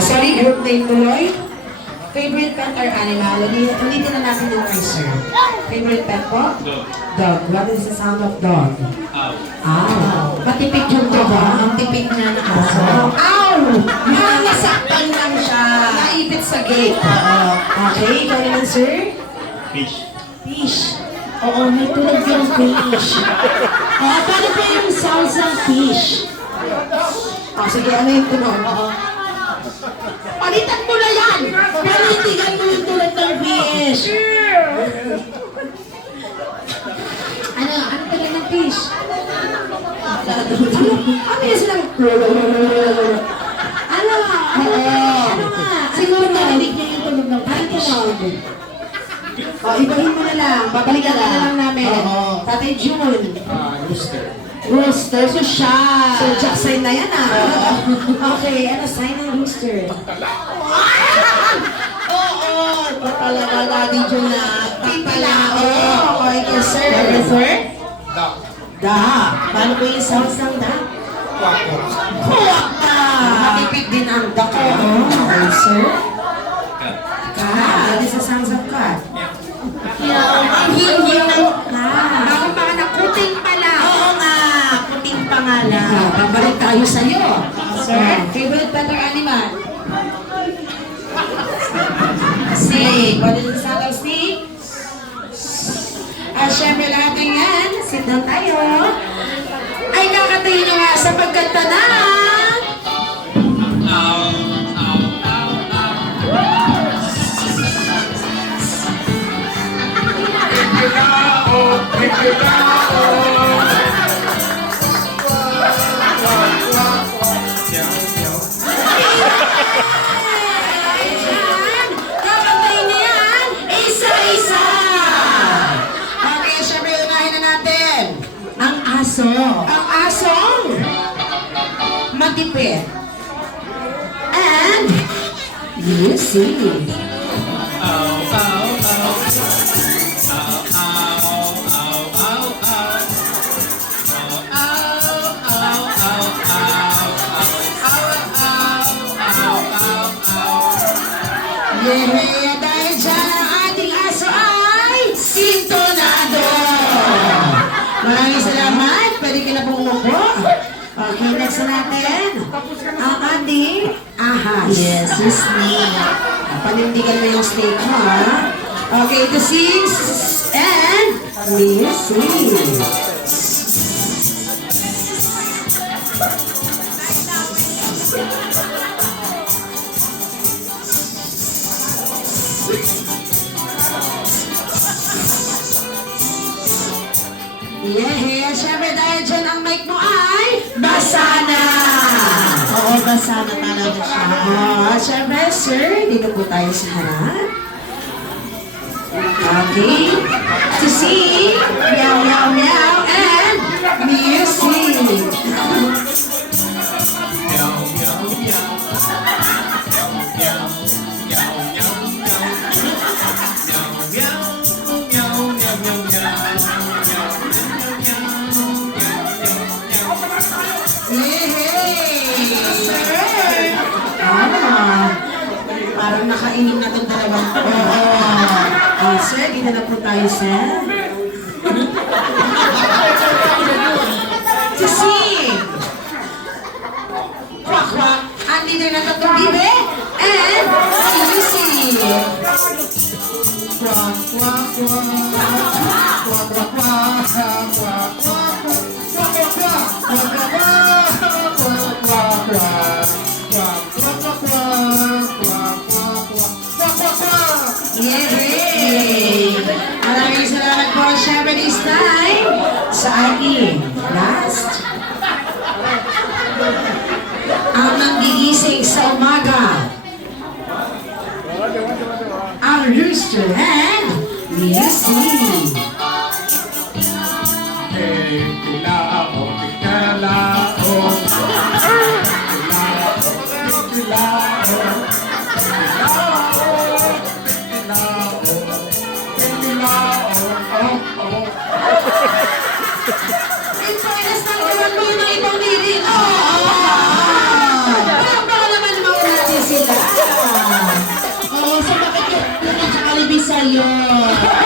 Sorry, group name tuloy. Favorite pet or animal? Ulitin na natin yung answer. Favorite pet po? Dog. What is the sound of dog? Ow. Matipid yung dog, ha? Ang tipid niya na aso. Ow! Nasaktan lang siya. Naipit sa gate. Okay, ikaw naman, sir? Fish. Fish. Oo, may tulad yung fish. Paano pa yung sounds ng fish? Sige, ano yung tunog? Palitan mo na yan! Palitigan mo yung tulad ng fish! Ano talaga ng fish? Ano yung silang... Ano nga? Siguro narinig niya yung tunog ng fish. Ibahin mo na lang. Babalikan na lang namin. Tatay June. Rooster. Rooster. So siya. So, jack sign na yan Okay, ano sign ng rooster? Oo. Ito talaga Daddy June na. Pipala. Okay, sir. Sir? Duck. Da. Paano po yung sounds ng da? Quack. Kuwak na. Matipid din ang duck. Okay, sir. Cat. What is the sounds of cat? Ang hingin ng cat. Baka na kuting pala. Oo nga, kuting pangalan. Babalik tayo sa'yo. Sir, favorite pet or animal? Snake. What is the sound of snake? Siyempre lahat ng yan. Sit down tayo. Ay, kakatayo nyo nga sa pagkanta na. Ang asong matipid. And you see. Yeah, dahil dyan ang ating aso ay sintonado. Maraming salamat. Pwede ka na pong umupo. Okay, next na natin. Ang ating ahas. Yes, yung snake. Panindigan mo yung snake mo, ha? Okay, ito sings and music. Yeah, syempre dahil dyan ang mic mo ay basa na! Oo, basa na talaga siya. Syempre, sir, dito po tayo sa harap. Okay. To see, meow, meow, meow, and music. Parang nakainig na itong dalawang po. Sir, dito na po tayo, sir. To sing. Kwak, kwak. Andito na itong bibe. And to sing. Quack, quack, quack. Quack, quack, quack. Quack, quack, quack. Quack, quack, quack. Yay! Maraming salamat po, syempre this time sa ating last. Ang nanggigising sa umaga. Ang rooster and music. In fairness, nagkaroon mo ng ibang meaning. Baka naman naman natin sila. yun.